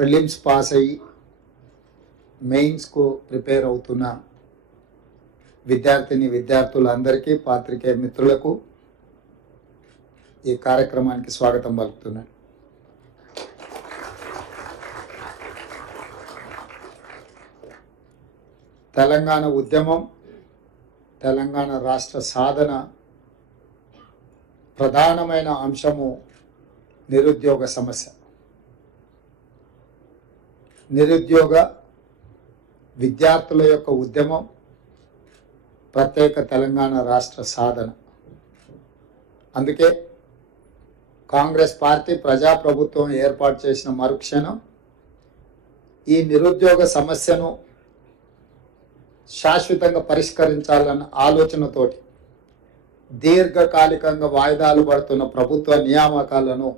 Prelims pass అయ్యి మెయిన్స్కు prepare అవుతున్న విద్యార్థులందరికీ పాత్రికేయ మిత్రులకు ఈ కార్యక్రమానికి స్వాగతం పలుకుతున్నాను. తెలంగాణ ఉద్యమం, తెలంగాణ రాష్ట్ర సాధన ప్రధానమైన అంశము నిరుద్యోగ సమస్య. నిరుద్యోగ విద్యార్థుల యొక్క ఉద్యమం, ప్రత్యేక తెలంగాణ రాష్ట్ర సాధన. అందుకే కాంగ్రెస్ పార్టీ ప్రజాప్రభుత్వం ఏర్పాటు చేసిన మరుక్షణం ఈ నిరుద్యోగ సమస్యను శాశ్వతంగా పరిష్కరించాలన్న ఆలోచనతోటి దీర్ఘకాలికంగా వాయిదాలు పడుతున్న ప్రభుత్వ నియామకాలను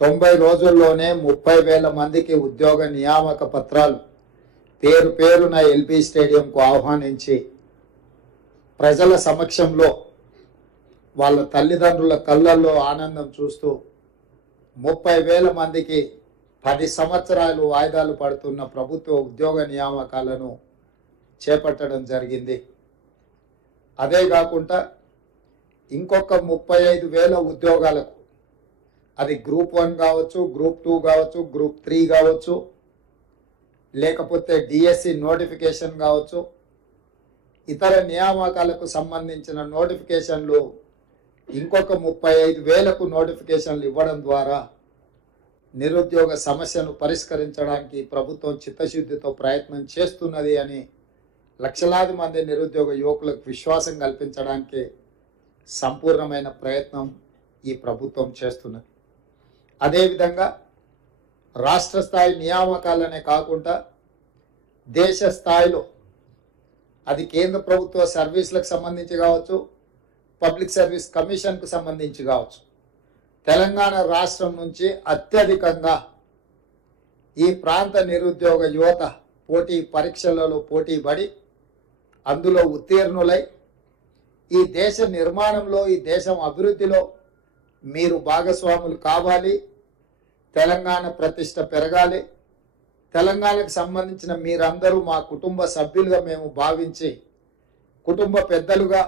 90 రోజుల్లోనే 30,000 మందికి ఉద్యోగ నియామక పత్రాలు పేరున ఎల్బీ స్టేడియంకు ఆహ్వానించి ప్రజల సమక్షంలో వాళ్ళ తల్లిదండ్రుల కళ్ళల్లో ఆనందం చూస్తూ 30,000 మందికి 10 సంవత్సరాలు వాయిదాలు పడుతున్న ప్రభుత్వ ఉద్యోగ నియామకాలను చేపట్టడం జరిగింది. అదే కాకుండా ఇంకొక 35,000 ఉద్యోగాలకు, అది గ్రూప్ 1 కావచ్చు, గ్రూప్ 2 కావచ్చు, గ్రూప్ 3 కావచ్చు, లేకపోతే డిఎస్సి నోటిఫికేషన్ కావచ్చు, ఇతర నియామకాలకు సంబంధించిన నోటిఫికేషన్లు ఇంకొక 35,000కు నోటిఫికేషన్లు ఇవ్వడం ద్వారా నిరుద్యోగ సమస్యను పరిష్కరించడానికి ప్రభుత్వం చిత్తశుద్ధితో ప్రయత్నం చేస్తున్నది అని లక్షలాది మంది నిరుద్యోగ యువకులకు విశ్వాసం కల్పించడానికి సంపూర్ణమైన ప్రయత్నం ఈ ప్రభుత్వం చేస్తున్నది. అదేవిధంగా రాష్ట్ర స్థాయి నియామకాలనే కాకుండా దేశ స్థాయిలో, అది కేంద్ర ప్రభుత్వ సర్వీసులకు సంబంధించి కావచ్చు, పబ్లిక్ సర్వీస్ కమిషన్కు సంబంధించి కావచ్చు, తెలంగాణ రాష్ట్రం నుంచి అత్యధికంగా ఈ ప్రాంత నిరుద్యోగ యువత పోటీ పరీక్షలలో పోటీ పడి అందులో ఉత్తీర్ణులై ఈ దేశ నిర్మాణంలో, ఈ దేశం అభివృద్ధిలో మీరు భాగస్వాములు కావాలి, తెలంగాణ ప్రతిష్ట పెరగాలి, తెలంగాణకు సంబంధించిన మీరందరూ మా కుటుంబ సభ్యులుగా మేము భావించి, కుటుంబ పెద్దలుగా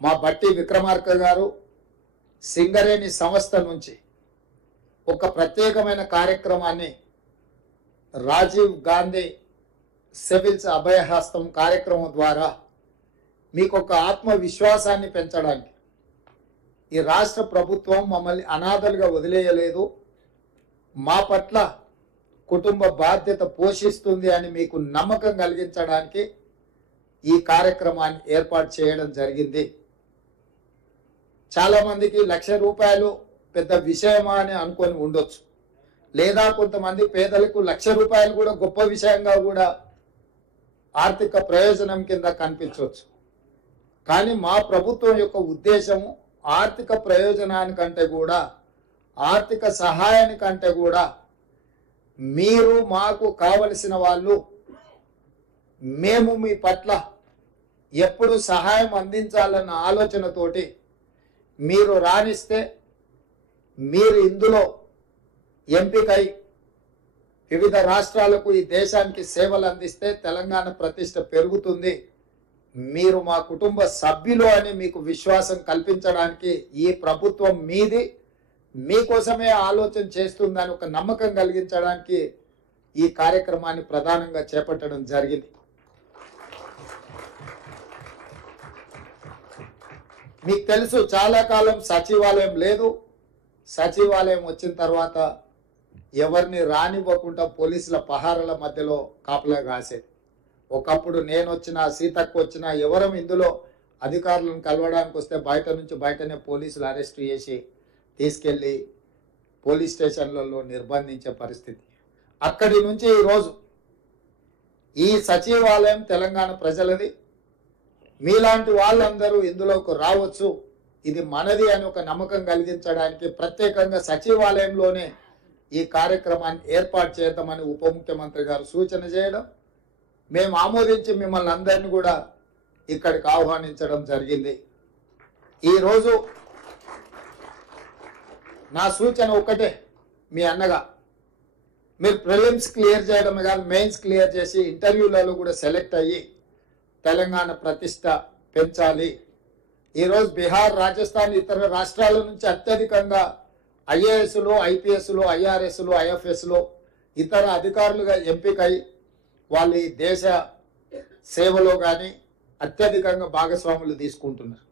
మా బట్టి విక్రమార్క గారు సింగరేణి సంస్థ నుంచి ఒక ప్రత్యేకమైన కార్యక్రమాన్ని రాజీవ్ గాంధీ సివిల్స్ అభయహస్తం కార్యక్రమం ద్వారా మీకు ఒక ఆత్మవిశ్వాసాన్ని పెంచడానికి ఈ రాష్ట్ర ప్రభుత్వం మమ్మల్ని అనాథలుగా వదిలేయలేదు, మా పట్ల కుటుంబ బాధ్యత పోషిస్తుంది అని మీకు నమ్మకం కలిగించడానికి ఈ కార్యక్రమాన్ని ఏర్పాటు చేయడం జరిగింది. చాలామందికి ₹1,00,000 పెద్ద విషయమా అని అనుకొని ఉండొచ్చు, లేదా కొంతమంది పేదలకు ₹1,00,000 కూడా గొప్ప విషయంగా కూడా ఆర్థిక ప్రయోజనం కింద కనిపించవచ్చు. కానీ మా ప్రభుత్వం యొక్క ఉద్దేశము ఆర్థిక ప్రయోజనానికంటే కూడా, ఆర్థిక సహాయానికంటే కూడా మీరు మాకు కావలసిన వాళ్ళు, మేము మీ పట్ల ఎప్పుడు సహాయం అందించాలన్న ఆలోచనతోటి మీరు రాణిస్తే, మీరు ఇందులో ఎంపికై వివిధ రాష్ట్రాలకు, ఈ దేశానికి సేవలు అందిస్తే తెలంగాణ ప్రతిష్ట పెరుగుతుంది, మీరు మా కుటుంబ సభ్యులు అని మీకు విశ్వాసం కల్పించడానికి ఈ ప్రభుత్వం మీది, మీకోసమే ఆలోచన చేస్తుందని ఒక నమ్మకం కలిగించడానికి ఈ కార్యక్రమాన్ని ప్రధానంగా చేపట్టడం జరిగింది. మీకు తెలుసు, చాలా కాలం సచివాలయం లేదు. సచివాలయం వచ్చిన తర్వాత ఎవరిని రానివ్వకుండా పోలీసుల పహారాల మధ్యలో కాపలా కాసేది. ఒకప్పుడు నేను వచ్చినా, సీతక్క వచ్చినా, ఎవరం ఇందులో అధికారులను కలవడానికి వస్తే బయటనే పోలీసులు అరెస్ట్ చేసి తీసుకెళ్ళి పోలీస్ స్టేషన్లలో నిర్బంధించే పరిస్థితి. అక్కడి నుంచి ఈరోజు ఈ సచివాలయం తెలంగాణ ప్రజలది, మీలాంటి వాళ్ళందరూ ఇందులోకి రావచ్చు, ఇది మనది అని ఒక నమ్మకం కలిగించడానికి ప్రత్యేకంగా సచివాలయంలోనే ఈ కార్యక్రమాన్ని ఏర్పాటు చేద్దామని ఉప ముఖ్యమంత్రి గారు సూచన చేయడం, మేము ఆమోదించి మిమ్మల్ని అందరినీ కూడా ఇక్కడికి ఆహ్వానించడం జరిగింది. ఈరోజు నా సూచన ఒకటే, మీ అన్నగా మీరు ప్రిలిమ్స్ క్లియర్ చేయడమే కాదు మెయిన్స్ క్లియర్ చేసి ఇంటర్వ్యూలలో కూడా సెలెక్ట్ అయ్యి తెలంగాణ ప్రతిష్ట పెంచాలి. ఈరోజు బీహార్, రాజస్థాన్ ఇతర రాష్ట్రాల నుంచి అత్యధికంగా ఐఏఎస్లు, ఐపీఎస్లు, ఐఆర్ఎస్లు, ఐఎఫ్ఎస్లు ఇతర అధికారులుగా ఎంపికై వాళ్ళు ఈ దేశ సేవలో కానీ అత్యధికంగా భాగస్వాములు తీసుకుంటున్నారు.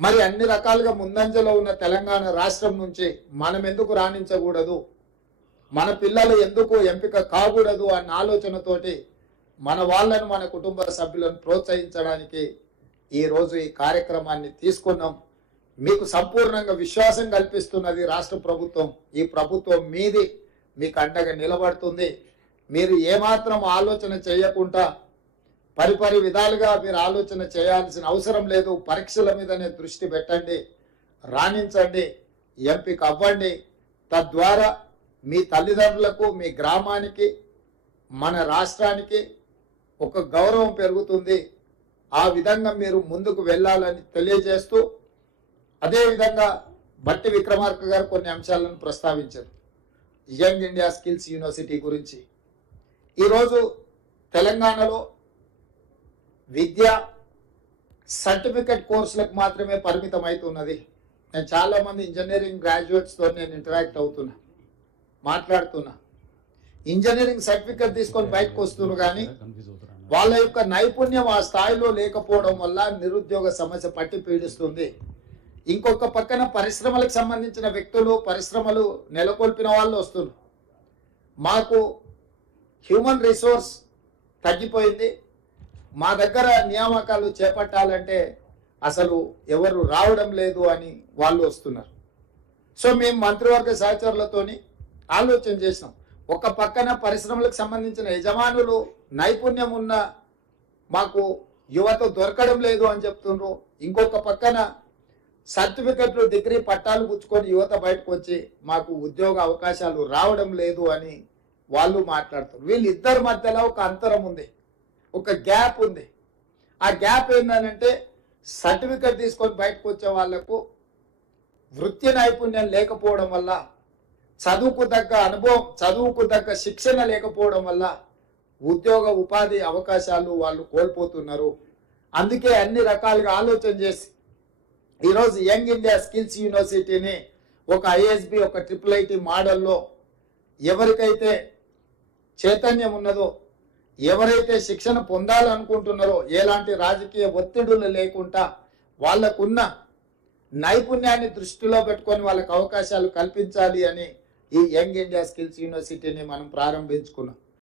మరి అన్ని రకాలుగా ముందంజలో ఉన్న తెలంగాణ రాష్ట్రం నుంచి మనం ఎందుకు రాణించకూడదు, మన పిల్లలు ఎందుకు ఎంపిక కాకూడదు అన్న ఆలోచనతోటి మన వాళ్ళను, మన కుటుంబ సభ్యులను ప్రోత్సహించడానికి ఈరోజు ఈ కార్యక్రమాన్ని తీసుకున్నాం. మీకు సంపూర్ణంగా విశ్వాసం కల్పిస్తున్నది రాష్ట్ర ప్రభుత్వం. ఈ ప్రభుత్వం మీది, మీకు అండగా నిలబడుతుంది. మీరు ఏమాత్రం ఆలోచన చేయకుండా పరిపరి విధాలుగా మీరు ఆలోచన చేయాల్సిన అవసరం లేదు. పరీక్షల మీదనే దృష్టి పెట్టండి, రాణించండి, ఎంపిక అవ్వండి. తద్వారా మీ తల్లిదండ్రులకు, మీ గ్రామానికి, మన రాష్ట్రానికి ఒక గౌరవం పెరుగుతుంది. ఆ విధంగా మీరు ముందుకు వెళ్ళాలని తెలియజేస్తూ, అదేవిధంగా బట్టి విక్రమార్క గారు కొన్ని అంశాలను ప్రస్తావించారు. యంగ్ ఇండియా స్కిల్స్ యూనివర్సిటీ గురించి. ఈరోజు తెలంగాణలో విద్య సర్టిఫికెట్ కోర్సులకు మాత్రమే పరిమితం అవుతున్నది. నేను చాలామంది ఇంజనీరింగ్ గ్రాడ్యుయేట్స్తో నేను ఇంటరాక్ట్ అవుతున్నా, మాట్లాడుతున్నా. ఇంజనీరింగ్ సర్టిఫికెట్ తీసుకొని బయటకు వస్తున్నారు, కానీ వాళ్ళ యొక్క నైపుణ్యం ఆ స్థాయిలో లేకపోవడం వల్ల నిరుద్యోగ సమస్య పట్టి పీడిస్తుంది. ఇంకొక పక్కన పరిశ్రమలకు సంబంధించిన వ్యక్తులు, పరిశ్రమలు నెలకొల్పిన వాళ్ళు వస్తున్నారు. మాకు హ్యూమన్ రిసోర్స్ తగ్గిపోయింది, మా దగ్గర నియామకాలు చేపట్టాలంటే అసలు ఎవరు రావడం లేదు అని వాళ్ళు వస్తున్నారు. సో మేము మంత్రివర్గ సహచరులతోని ఆలోచన చేసినాం. ఒక పక్కన పరిశ్రమలకు సంబంధించిన యజమానులు నైపుణ్యం ఉన్న మాకు యువత దొరకడం లేదు అని చెప్తున్నారు. ఇంకొక పక్కన సర్టిఫికెట్లు, డిగ్రీ పట్టాలు పుచ్చుకొని యువత బయటకు వచ్చి మాకు ఉద్యోగ అవకాశాలు రావడం లేదు అని వాళ్ళు మాట్లాడుతారు. వీళ్ళిద్దరి మధ్యలో ఒక అంతరం ఉంది, ఒక గ్యాప్ ఉంది. ఆ గ్యాప్ ఏంటంటే సర్టిఫికెట్ తీసుకొని బయటకు వచ్చే వాళ్లకు వృత్తి నైపుణ్యం లేకపోవడం వల్ల, చదువుకు తగ్గ అనుభవం, చదువుకు తగ్గ శిక్షణ లేకపోవడం వల్ల ఉద్యోగ ఉపాధి అవకాశాలు వాళ్ళు కోల్పోతున్నారు. అందుకే అన్ని రకాలుగా ఆలోచన చేసి ఈరోజు యంగ్ ఇండియా స్కిల్స్ యూనివర్సిటీని ఒక ఐఎస్బి, ఒక IIIT మోడల్లో ఎవరికైతే చైతన్యం ఉన్నదో, ఎవరైతే శిక్షణ పొందాలనుకుంటున్నారో, ఎలాంటి రాజకీయ ఒత్తిడులు లేకుండా వాళ్ళకున్న నైపుణ్యాన్ని దృష్టిలో పెట్టుకొని వాళ్ళకు అవకాశాలు కల్పించాలి అని ఈ యంగ్ ఇండియా స్కిల్స్ యూనివర్సిటీని మనం ప్రారంభించుకున్నాం.